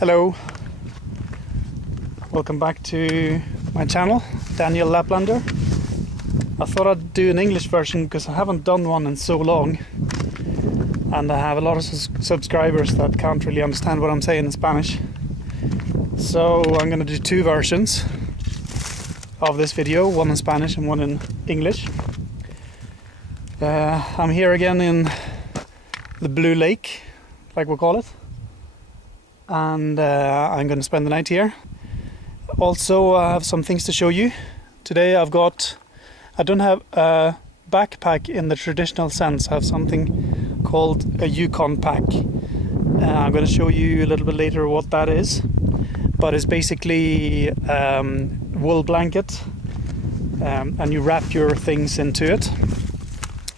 Hello, welcome back to my channel, Daniel Laplander. I thought I'd do an English version because I haven't done one in so long, and I have a lot of subscribers that can't really understand what I'm saying in Spanish. So I'm going to do two versions of this video, one in Spanish and one in English. I'm here again in the Blue Lake, like we call it. And I'm going to spend the night here. Also, I have some things to show you. Today I don't have a backpack in the traditional sense. I have something called a Yukon pack. I'm going to show you a little bit later what that is. But it's basically wool blanket, and you wrap your things into it.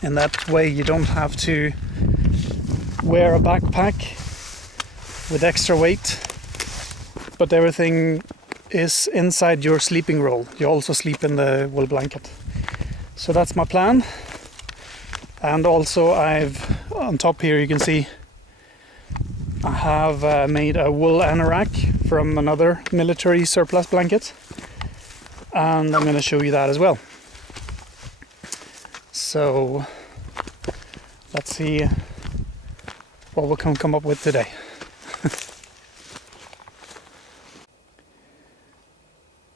And that way you don't have to wear a backpack with extra weight, but everything is inside your sleeping roll. You also sleep in the wool blanket. So that's my plan. And also on top here you can see I have made a wool Anorak from another military surplus blanket, and I'm going to show you that as well. So let's see what we can come up with today.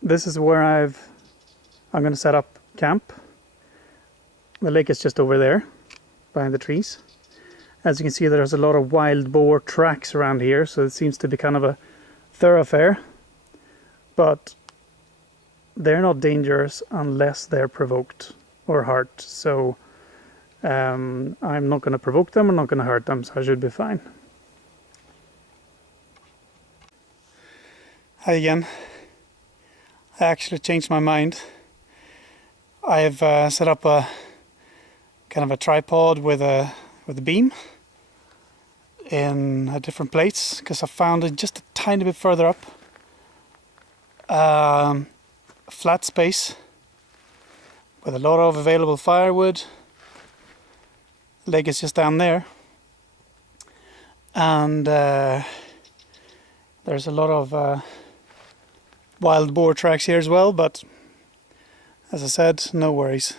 This is where I'm going to set up camp. The lake is just over there, behind the trees. As you can see, there's a lot of wild boar tracks around here, so it seems to be kind of a thoroughfare. But they're not dangerous unless they're provoked or hurt. So I'm not going to provoke them, I'm not going to hurt them, so I should be fine. Hi again. I actually changed my mind. I've set up a kind of a tripod with a beam in a different place because I found it just a tiny bit further up. A flat space with a lot of available firewood. The lake is just down there, and there's a lot of wild boar tracks here as well, but as I said, no worries.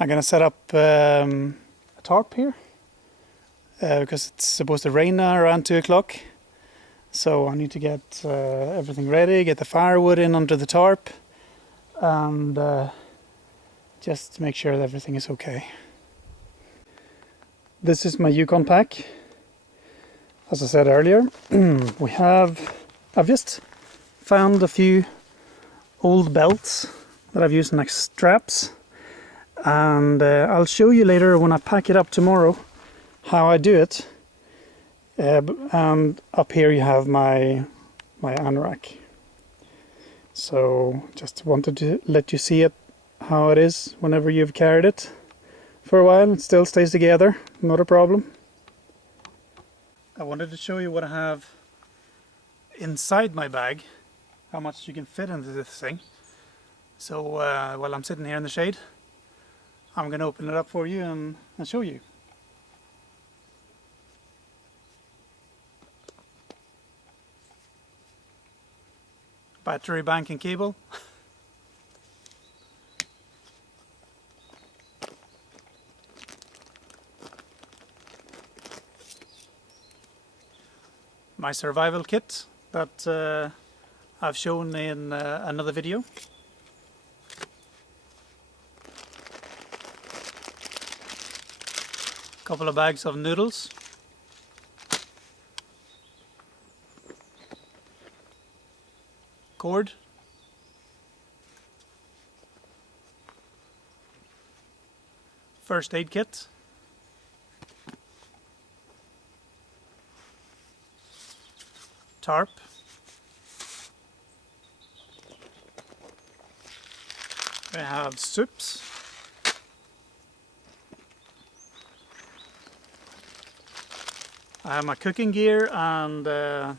I'm gonna set up a tarp here because it's supposed to rain now around 2 o'clock, so I need to get everything ready, get the firewood in under the tarp, and just make sure that everything is okay. This is my Yukon pack. As I said earlier, I've just found a few old belts that I've used as straps, and I'll show you later when I pack it up tomorrow how I do it. And up here you have my Anorak. So just wanted to let you see it, how it is whenever you've carried it for a while. It still stays together, not a problem. I wanted to show you what I have inside my bag, how much you can fit into this thing. So while I'm sitting here in the shade, I'm going to open it up for you and show you. Battery bank and cable. My survival kit that I've shown in another video. Couple of bags of noodles. Cord. First aid kit. Tarp. I have soups. I have my cooking gear and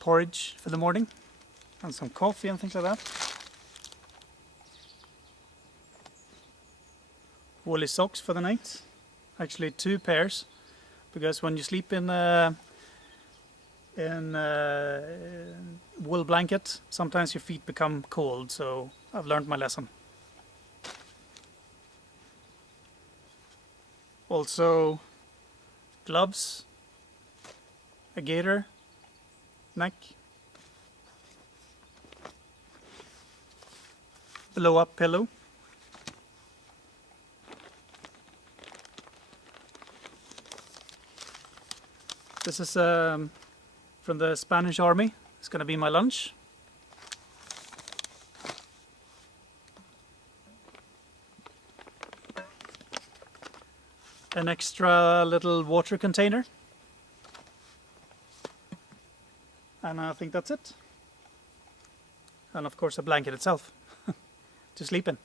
porridge for the morning, and some coffee and things like that. Woolly socks for the night. Actually 2 pairs, because when you sleep in in wool blanket, sometimes your feet become cold, so I've learned my lesson. Also gloves, a gaiter, neck, blow up pillow, this is from the Spanish army. It's going to be my lunch. An extra little water container. And I think that's it. And of course a blanket itself to sleep in.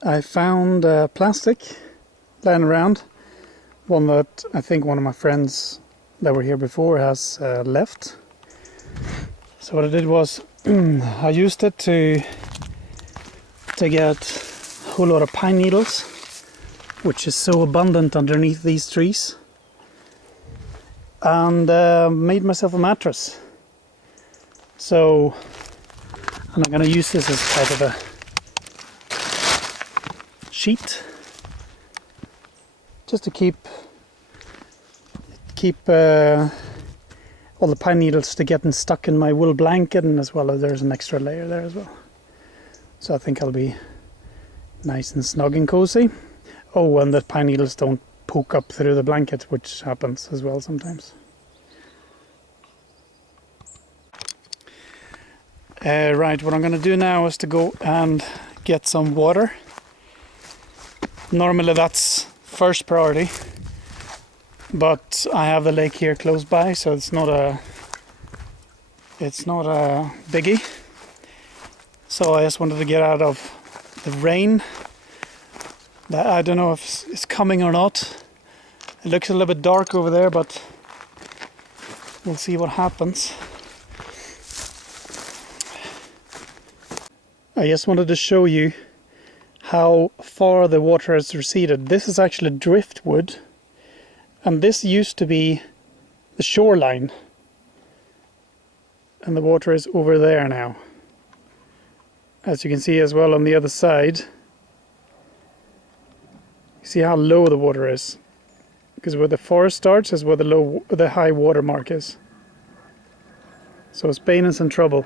I found plastic lying around, one that I think one of my friends that were here before has left. So what I did was I used it to get a whole lot of pine needles, which is so abundant underneath these trees, and made myself a mattress. So, and I'm going to use this as part of a sheet, just to keep all the pine needles to getting stuck in my wool blanket, and as well as there's an extra layer there as well. So I think I'll be nice and snug and cozy. Oh, and the pine needles don't poke up through the blanket, which happens as well sometimes. Right, what I'm going to do now is to go and get some water. Normally that's first priority, but I have the lake here close by, so it's not a biggie. So I just wanted to get out of the rain. I don't know if it's coming or not. It looks a little bit dark over there, but we'll see what happens. I just wanted to show you how far the water has receded. This is actually driftwood, and this used to be the shoreline, and the water is over there now. As you can see as well on the other side, you see how low the water is, because where the forest starts is where the high water mark is. So Spain is in trouble.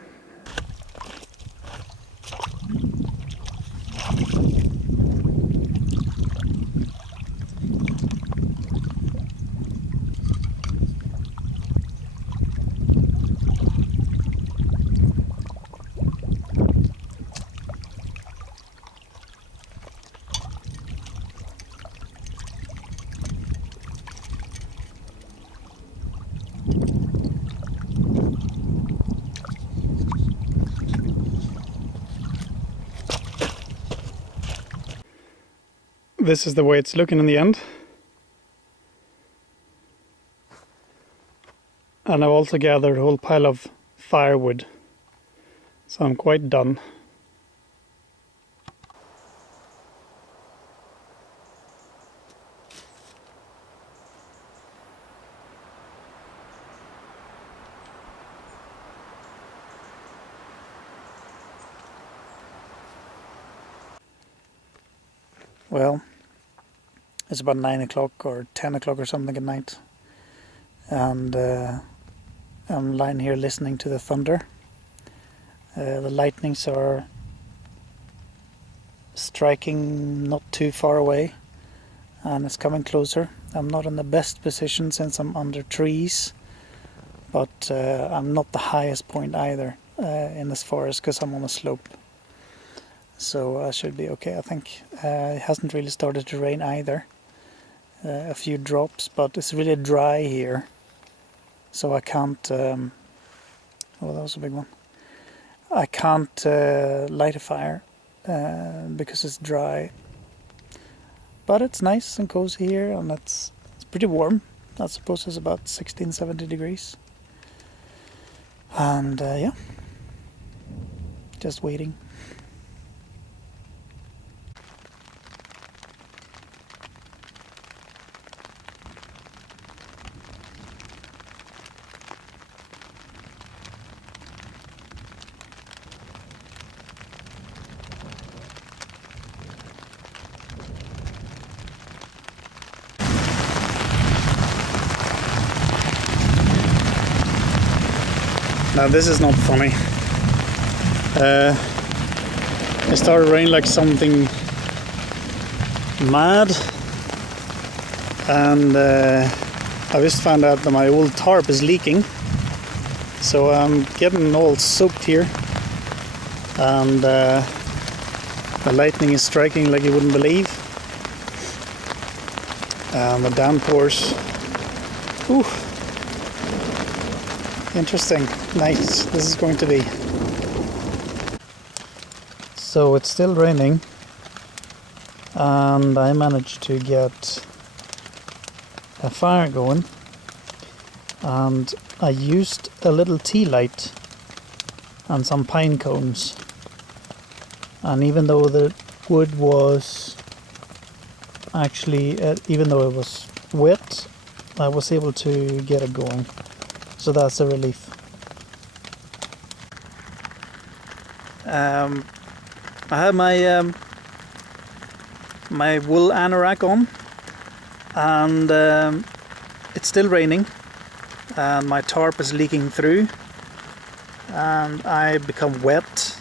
This is the way it's looking in the end. And I've also gathered a whole pile of firewood, so I'm quite done. Well, it's about 9 o'clock or 10 o'clock or something at night, and I'm lying here listening to the thunder. The lightnings are striking not too far away, and it's coming closer. I'm not in the best position since I'm under trees, but I'm not the highest point either in this forest, because I'm on a slope. So I should be okay, I think. It hasn't really started to rain either. A few drops, but it's really dry here. So I can't... oh, that was a big one. I can't light a fire because it's dry. But it's nice and cozy here, and it's pretty warm. I suppose it's about 16-17 degrees. And yeah, just waiting. Now this is not funny. It started raining like something mad, and I just found out that my old tarp is leaking, so I'm getting all soaked here, and the lightning is striking like you wouldn't believe, and the downpours. Ooh. Interesting, nice, this is going to be. So it's still raining, and I managed to get a fire going, and I used a little tea light and some pine cones, and even though the wood was actually, even though it was wet, I was able to get it going. So that's a relief. I have my my wool anorak on, and it's still raining, and my tarp is leaking through, and I become wet.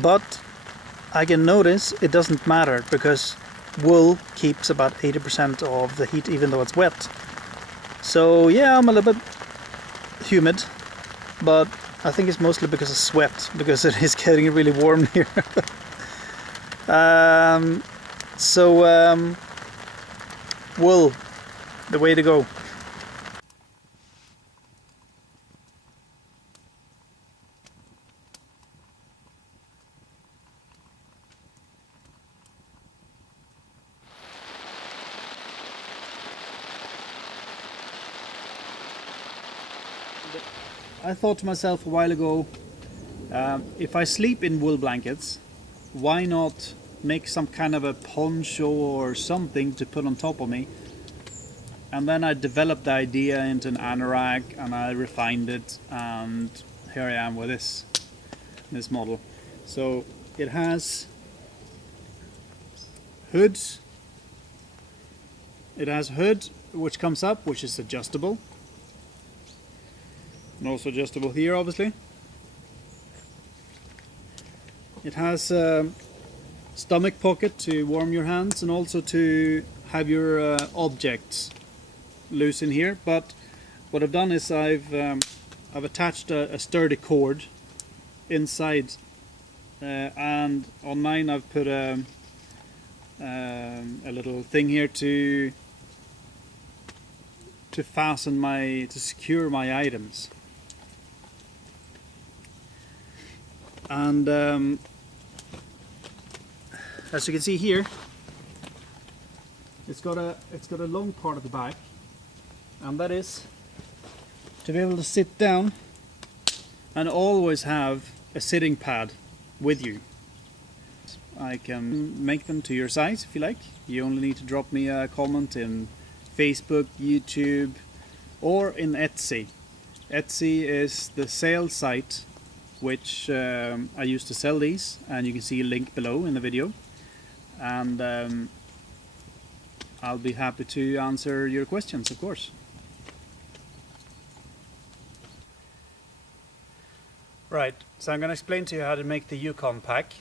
But I can notice it doesn't matter, because wool keeps about 80% of the heat even though it's wet. So yeah, I'm a little bit humid, but I think it's mostly because of sweat, because it is getting really warm here. Wool, the way to go. I thought to myself a while ago, if I sleep in wool blankets, why not make some kind of a poncho or something to put on top of me? And then I developed the idea into an anorak, and I refined it, and here I am with this model. So it has hoods. It has hood which comes up, which is adjustable. And also adjustable here, obviously. It has a stomach pocket to warm your hands, and also to have your objects loose in here. But what I've done is I've attached a sturdy cord inside, and on mine I've put a little thing here to fasten to secure my items. And as you can see here, it's got a long part at the back, and that is to be able to sit down and always have a sitting pad with you. I can make them to your size if you like. You only need to drop me a comment in Facebook, YouTube, or in Etsy. Etsy is the sales site which I used to sell these, and you can see a link below in the video, and I'll be happy to answer your questions, of course. Right, so I'm going to explain to you how to make the Yukon pack.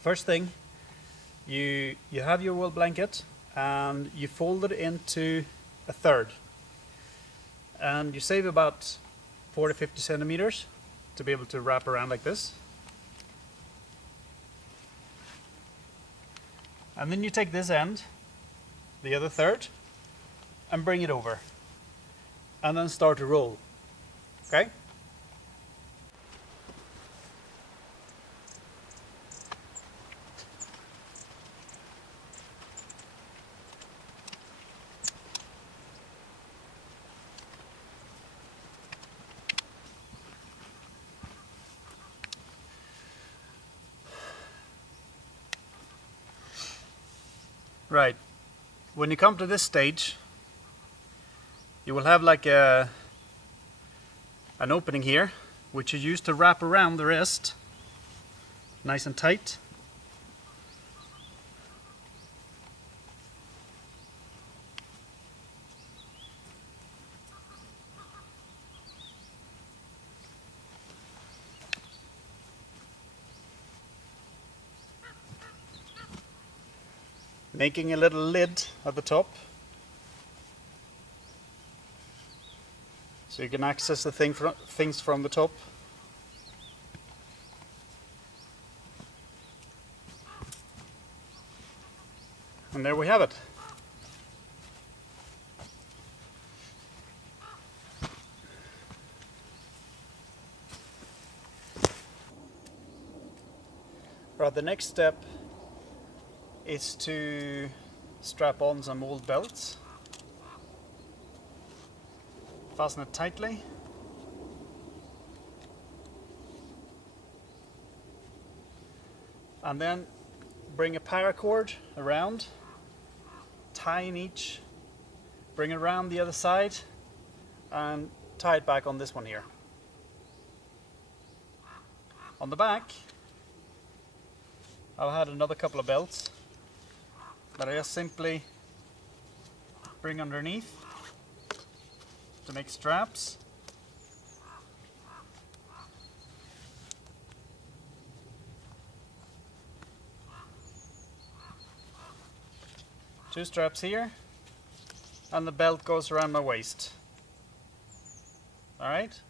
First thing, you have your wool blanket, and you fold it into a third, and you save about 40-50 centimeters to be able to wrap around like this. And then you take this end, the other third, and bring it over, and then start to roll. Okay? Right, when you come to this stage, you will have like an opening here, which you use to wrap around the wrist, nice and tight. Making a little lid at the top, so you can access the things from the top. And there we have it. Right, the next step is to strap on some old belts. Fasten it tightly. And then bring a paracord around, tie in each, bring it around the other side, and tie it back on this one here. On the back, I've had another couple of belts that I just simply bring underneath to make straps. Two straps here, and the belt goes around my waist. Alright?